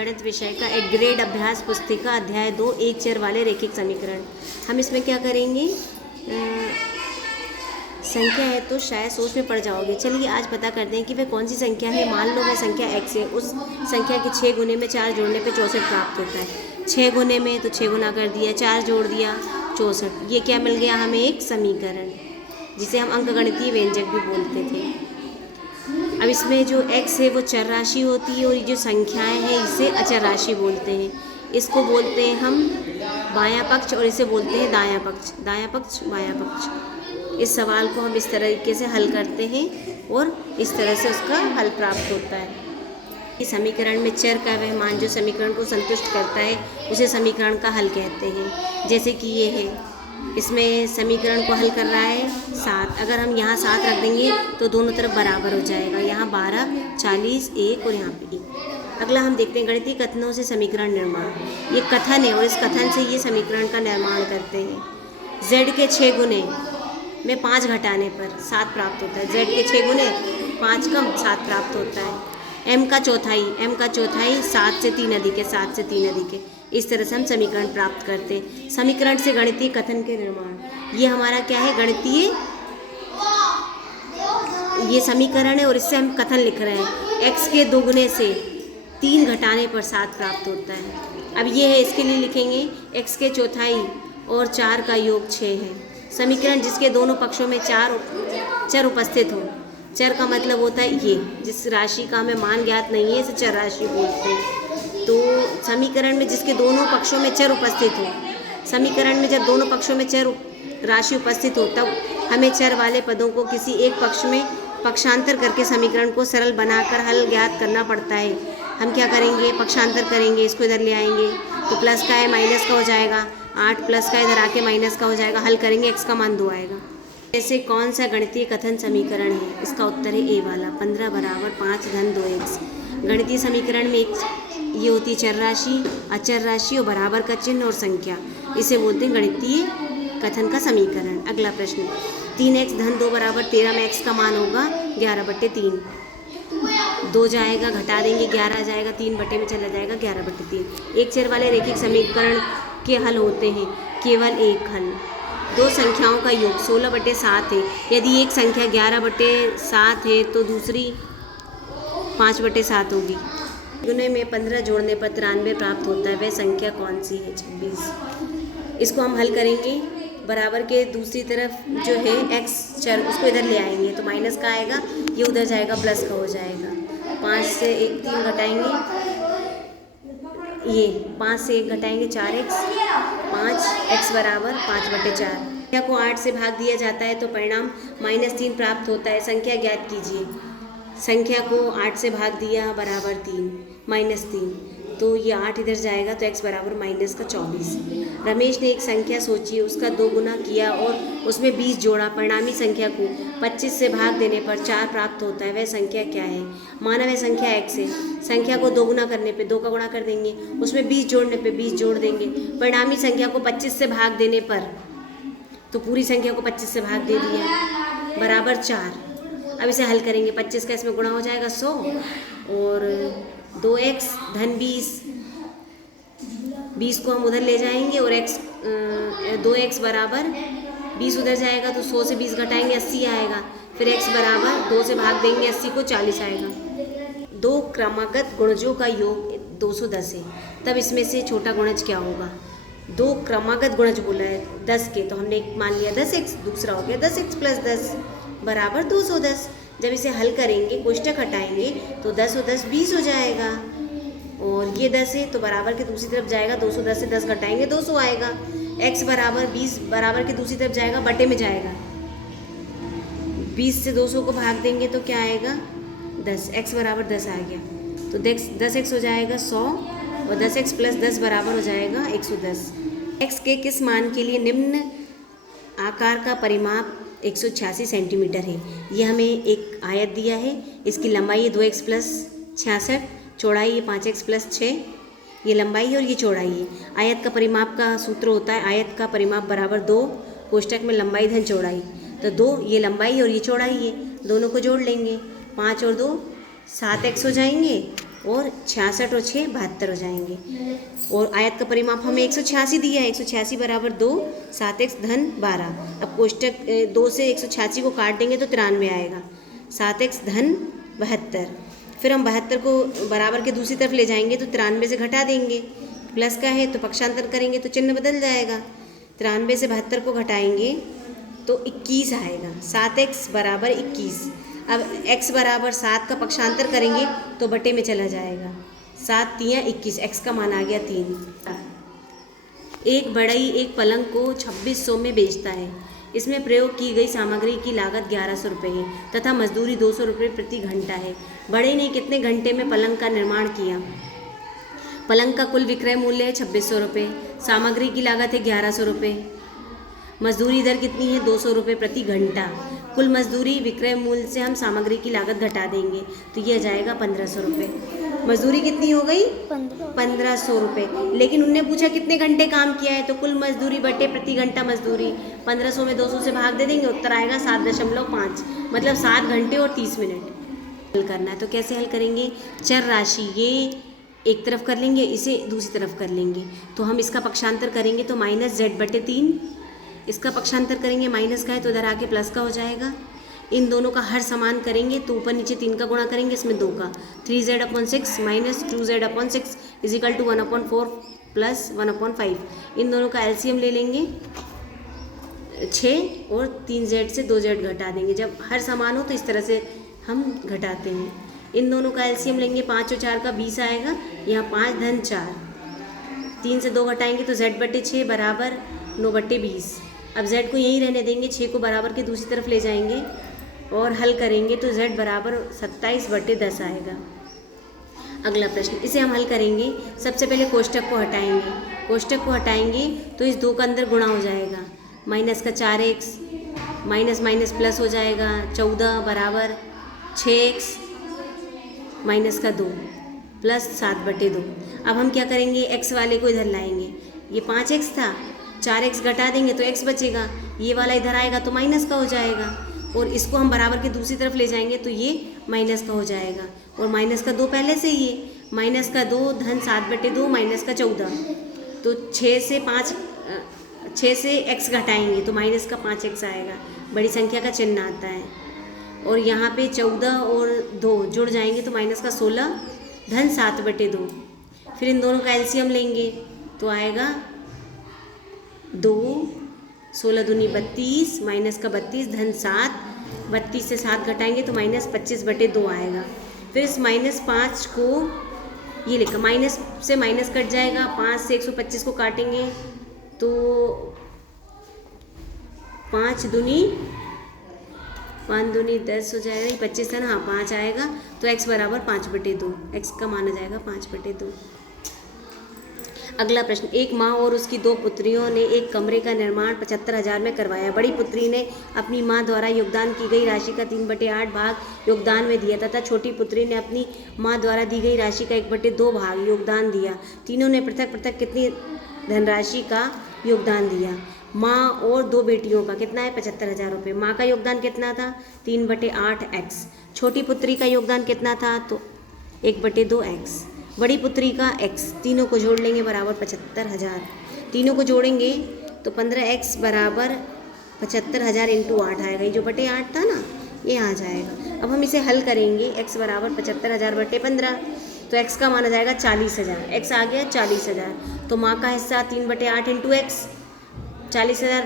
गणित विषय का एक ग्रेड अभ्यास पुस्तिका अध्याय 2 एक चर वाले रैखिक समीकरण। हम इसमें क्या करेंगे, संख्या है तो शायद सोच में पड़ जाओगे। चलिए आज पता करते हैं कि वह कौन सी संख्या है। मान लो वह संख्या x है, उस संख्या के 6 गुने में 4 जोड़ने पे 64 प्राप्त होता है। 6 गुने में तो 6 गुना कर दिया, 4 जोड़ दिया 64। ये क्या मिल गया हमें, एक समीकरण, जिसे हम अंकगणितीय व्यंजक भी बोलते थे। अब इसमें जो x है वो चर राशि होती है और ये जो संख्याएं हैं इसे अचर राशि बोलते हैं। इसको बोलते हैं हम बायां पक्ष और इसे बोलते हैं दायां पक्ष। दायां पक्ष, बायां पक्ष। इस सवाल को हम इस तरीके से हल करते हैं और इस तरह से उसका हल प्राप्त होता है। इस समीकरण में चर का वह मान जो समीकरण को संतुष्ट करता है उसे समीकरण का हल कहते हैं। जैसे कि ये है, इसमें समीकरण को हल कर रहा है 7। अगर हम यहाँ 7 रख देंगे तो दोनों तरफ बराबर हो जाएगा। यहाँ 12, 40, 1 और यहाँ पे 1। अगला हम देखते हैं गणितीय कथनों से समीकरण निर्माण। ये कथन है और इस कथन से ये समीकरण का निर्माण करते हैं। z के 6 गुने में 5 घटाने पर 7 प्राप्त होता है। z के 6 गुने 5 कम 7 प्राप्त होता है। m का चौथाई 7 से 3 अधिक है, 7 से 3 अधिक है। इस तरह से हम समीकरण प्राप्त करते हैं। समीकरण से गणितीय कथन के निर्माण, ये हमारा क्या है, गणितीय ये समीकरण है और इससे हम कथन लिख रहे हैं। x के 2 गुने से 3 घटाने पर 7 प्राप्त होता है। अब ये है, इसके लिए लिखेंगे x के चौथाई और 4 का योग 6 है। समीकरण जिसके दोनों पक्षों में 4 चर उपस्थित हो। चर का मतलब होता है ये, जिस राशि का हमें मान ज्ञात नहीं है इसे चर राशि बोलते हैं। तो समीकरण में जिसके दोनों पक्षों में चर उपस्थित हो, समीकरण में जब दोनों पक्षों में चर राशि उपस्थित हो तब हमें चर वाले पदों को किसी एक पक्ष में पक्षांतर करके समीकरण को सरल बनाकर हल ज्ञात करना पड़ता है। हम क्या करेंगे, पक्षांतर करेंगे, इसको इधर ले आएंगे तो प्लस का है माइनस का हो जाएगा, 8 प्लस का इधर आके माइनस का हो जाएगा। हल करेंगे, x का मान 2 आएगा। जैसे कौन सा गणितीय कथन समीकरण है, इसका उत्तर है ए वाला, 15 बराबर 5 धन 2x। गणितीय समीकरण में एक ये होती है चर राशि, अचर राशि और बराबर का चिन्ह और संख्या, इसे बोलते हैं गणितीय कथन का समीकरण। अगला प्रश्न, 3x धन 2 बराबर 13 में x का मान होगा 11/3। 2 जाएगा, घटा देंगे 11 जाएगा, 3 बटे में चला जाएगा 11/3। एक चर वाले रैखिक समीकरण के हल होते हैं केवल एक हल। दो संख्याओं का योग 16/7 है। यदि एक संख्या 11/7 है तो दूसरी 5/7 होगी। गुने में 15 जोड़ने पर 93 प्राप्त होता है। वह संख्या कौन सी है, 26। इसको हम हल करेंगे, बराबर के दूसरी तरफ जो है x चर उसको इधर ले आएंगे तो माइनस का आएगा, ये उधर जाएगा प्लस का हो जाएगा। 5 से 3 घटाएंगे, ये 5 से 1 घटाएंगे 4x, 5x बराबर 5/4। संख्या को 8 से भाग दिया जाता है तो परिणाम -3 प्राप्त होता है। संख्या ज्ञात कीजिए। संख्या को 8 से भाग दिया बराबर 3, -3, तो ये 8 इधर जाएगा तो x बराबर -24। रमेश ने एक संख्या सोची, उसका 2 गुना किया और उसमें 20 जोड़ा। परिणामी संख्या को 25 से भाग देने पर 4 प्राप्त होता है। वह संख्या क्या है। माना वह संख्या x है। संख्या को 2 गुना करने पे 2 का गुणा कर देंगे, उसमें 20 जोड़ने पे 20 जोड़ देंगे। परिणामी संख्या को 25 से भाग देने पर तो पूरी संख्या को 25 से भाग दे दिया बराबर 4। अब इसे हल करेंगे, 25 का इसमें गुणा हो जाएगा 100 और 2x धन 20 को हम उधर ले जाएंगे और 2x बराबर 20 उधर जाएगा तो 100 से 20 घटाएंगे 80 आएगा। फिर x बराबर 2 से भाग देंगे 80 को 40 आएगा। 2 क्रमागत गुणजों का योग 210 है, तब इसमें से छोटा गुणज क्या होगा। 2 क्रमागत गुणज बोला है 10 के, तो हमने एक मान लिया 10x, दूसरा हो गया 10x प्लस 10 बराबर 210। जब इसे हल करेंगे, कोष्ठक हटाएंगे तो 10 और 10 20 हो जाएगा और ये 10 है तो बराबर के दूसरी तरफ जाएगा, 210 से 10 घटाएंगे 200 आएगा। x बराबर 20 बराबर के दूसरी तरफ जाएगा, बटे में जाएगा, 20 से 200 को भाग देंगे तो क्या आएगा 10, x बराबर 10 आ गया तो 10x हो जाएगा 100 और 10x प्लस 10 बराबर हो जाएगा 110। x के किस मान के लिए निम्न आकार का परिमाप 186 सेंटीमीटर है। यह हमें एक आयत दिया है, इसकी लंबाई है 2x प्लस 66, चौड़ाई है 5x प्लस 6। ये लंबाई है और ये चौड़ाई है। आयत का परिमाप का सूत्र होता है आयत का परिमाप बराबर 2 कोष्ठक में लंबाई धन चौड़ाई, तो 2 ये लंबाई और ये चौड़ाई है, दोनों को जोड़ लेंगे। 5 और 2 7x हो जाएंगे और 66 और 6 72 हो जाएंगे। और आयत का परिमाप हमें 186 दिया है, 186 बराबर 2, 7x धन 12। अब कोष्टक 2 से 186 को काट देंगे तो 93 आएगा, 7x धन 72। फिर हम 72 को बराबर के दूसरी तरफ ले जाएंगे तो 93 से घटा देंगे, प्लस का है तो पक्षांतर करेंगे तो चिन्ह बदल जाएगा। 93 से 72 को घटाएंगे तो 21 आएगा, 7x बराबर 21। अब x बराबर 7 का पक्षांतर करेंगे तो बटे में चला जाएगा, 7 तियाँ 21, x का मान आ गया 3। एक बढ़ई एक पलंग को 2600 में बेचता है। इसमें प्रयोग की गई सामग्री की लागत 1100 रुपये है तथा मजदूरी 200 रुपये प्रति घंटा है। बढ़ई ने कितने घंटे में पलंग का निर्माण किया? पलंग का कुल विक्रय मूल्य है 2600 रुपये, सामग्री की लागत है 1100 रुपये, मजदूरी दर कितनी है 200 रुपये प्रति घंटा। कुल मजदूरी विक्रय मूल्य से हम सामग्री की लागत घटा देंगे तो यह जाएगा 1500 रुपये। मजदूरी कितनी हो गई? 1500 रुपये। लेकिन उनने पूछा कितने घंटे काम किया है, तो कुल मजदूरी बटे प्रति घंटा मजदूरी, 1500 में 200 से भाग दे देंगे, उत्तर आएगा 7.5, मतलब 7 घंटे और 30 मिनट। हल करना है तो कैसे हल करेंगे? चर राशि ये एक तरफ कर लेंगे, इसे दूसरी तरफ कर लेंगे, तो हम इसका पक्षांतर करेंगे तो -z/3, इसका पक्षांतर करेंगे माइनस का है तो इधर आके प्लस का हो जाएगा। इन दोनों का हर समान करेंगे तो ऊपर नीचे 3 का गुणा करेंगे, इसमें 2 का, 3z/6 minus 2z/6 equal to 1/4 plus 1/5। इन दोनों का एलसीएम ले लेंगे 6 और 3z से 2z घटा देंगे। जब हर समान हो तो इस तरह से हम घटाते हैं। इन दोनों का एलसीएम लेंगे, 5 और 4 का 20 आएगा, यहाँ 5 धन 4, 3 से 2 घटाएंगे तो z/6 बराबर 9/20। अब z को यहीं रहने देंगे, 6 को बराबर के दूसरी तरफ ले जाएंगे और हल करेंगे तो z बराबर 27/10 आएगा। अगला प्रश्न, इसे हम हल करेंगे। सबसे पहले कोष्टक को हटाएंगे, कोष्टक को हटाएंगे तो इस 2 का अंदर गुणा हो जाएगा, माइनस का 4x माइनस माइनस प्लस हो जाएगा, 14 बराबर 6x माइनस का 2 प्लस 7/2। अब हम क्या करेंगे? x वाले को इधर लाएंगे, ये 5x था, 4x घटा देंगे तो x बचेगा, ये वाला इधर आएगा तो माइनस का हो जाएगा, और इसको हम बराबर के दूसरी तरफ ले जाएंगे तो ये माइनस का हो जाएगा, और माइनस का 2 पहले से ही है, माइनस का 2 धन 7/2 माइनस का 14, तो 6 से x घटाएंगे तो माइनस का 5x आएगा, बड़ी संख्या का चिन्ह आता है, और यहाँ पे 14 और 2 जुड़ जाएंगे तो माइनस का 16 धन 7/2। फिर इन दोनों का एलसीएम लेंगे तो आएगा 2, 16 दूनी 32 माइनस का 32 धन 7, 32 से 7 घटाएंगे तो माइनस 25/2 आएगा। फिर इस -5 को ये लिखा, माइनस से माइनस कट जाएगा, 5 से 125 को काटेंगे तो 5 दूनी 10 हो जाएगा, 25 है ना, हाँ 5 आएगा, तो x बराबर 5/2, x का माना जाएगा 5/2। अगला प्रश्न, एक माँ और उसकी 2 पुत्रियों ने एक कमरे का निर्माण 75,000 में करवाया। बड़ी पुत्री ने अपनी माँ द्वारा योगदान की गई राशि का 3/8 भाग योगदान में दिया तथा छोटी पुत्री ने अपनी माँ द्वारा दी गई राशि का 1/2 भाग योगदान दिया। तीनों ने पृथक पृथक कितनी धनराशि का योगदान दिया? माँ और 2 बेटियों का कितना है? 75,000 रुपये। माँ का योगदान कितना था? 3/8x। छोटी पुत्री का योगदान कितना था? तो 1/2x। बड़ी पुत्री का x, तीनों को जोड़ लेंगे बराबर 75,000। तीनों को जोड़ेंगे तो 15x बराबर 75,000 इंटू 8 आएगा, ये जो बटे 8 था ना ये आ जाएगा। अब हम इसे हल करेंगे, x बराबर 75,000 बटे 15, तो x का माना जाएगा 40,000, x आ गया 40,000। तो माँ का हिस्सा 3/8 इंटू x, 40,000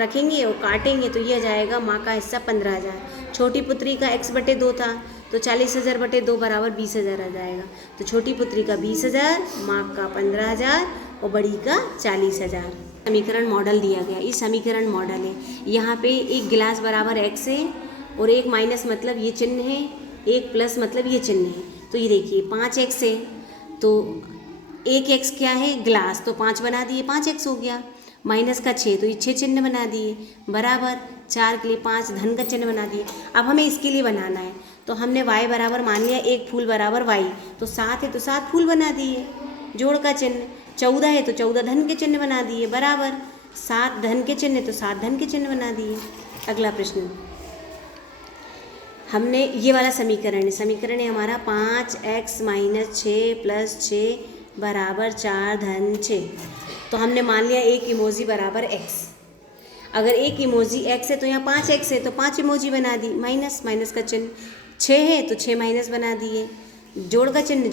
रखेंगे और काटेंगे तो ये आ जाएगा माँ का हिस्सा 15,000। छोटी पुत्री का x/2 था तो 40,000/2 बराबर 20,000 आ जाएगा। तो छोटी पुत्री का 20,000, माँ का 15,000 और बड़ी का 40,000। समीकरण मॉडल दिया गया, ये समीकरण मॉडल है। यहाँ पे एक गिलास बराबर x है और एक माइनस मतलब ये चिन्ह है, एक प्लस मतलब ये चिन्ह है। तो ये देखिए 5x है तो 1x क्या है? गिलास, तो 5 बना दिए 5x हो गया। माइनस का 6 तो ये 6 चिन्ह बना दिए, बराबर 4 के लिए 5 धन का चिन्ह बना दिए। अब हमें इसके लिए बनाना है तो हमने y बराबर मान लिया, एक फूल बराबर y, तो 7 है तो 7 फूल बना दिए, जोड़ का चिन्ह। 14 है तो 14 धन के चिन्ह बना दिए, बराबर 7 धन के चिन्ह तो 7 धन के चिन्ह बना दिए। अगला प्रश्न, हमने ये वाला समीकरण है हमारा 5x - 6 + 6 बराबर 4 धन 6। तो हमने मान लिया एक इमोजी बराबर x। अगर एक इमोजी x है तो यहाँ 5x है तो 5 इमोजी बना दी, माइनस का चिन्ह। 6 है तो 6 माइनस बना दिए, जोड़ का चिन्ह।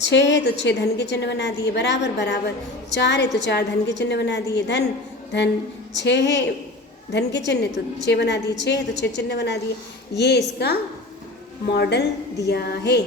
6 है तो 6 धन के चिन्ह बना दिए, बराबर। 4 है तो 4 धन के चिन्ह बना दिए, धन। 6 है धन के चिन्ह तो 6 बना दिए, 6 है तो 6 चिन्ह बना दिए। ये इसका मॉडल दिया है।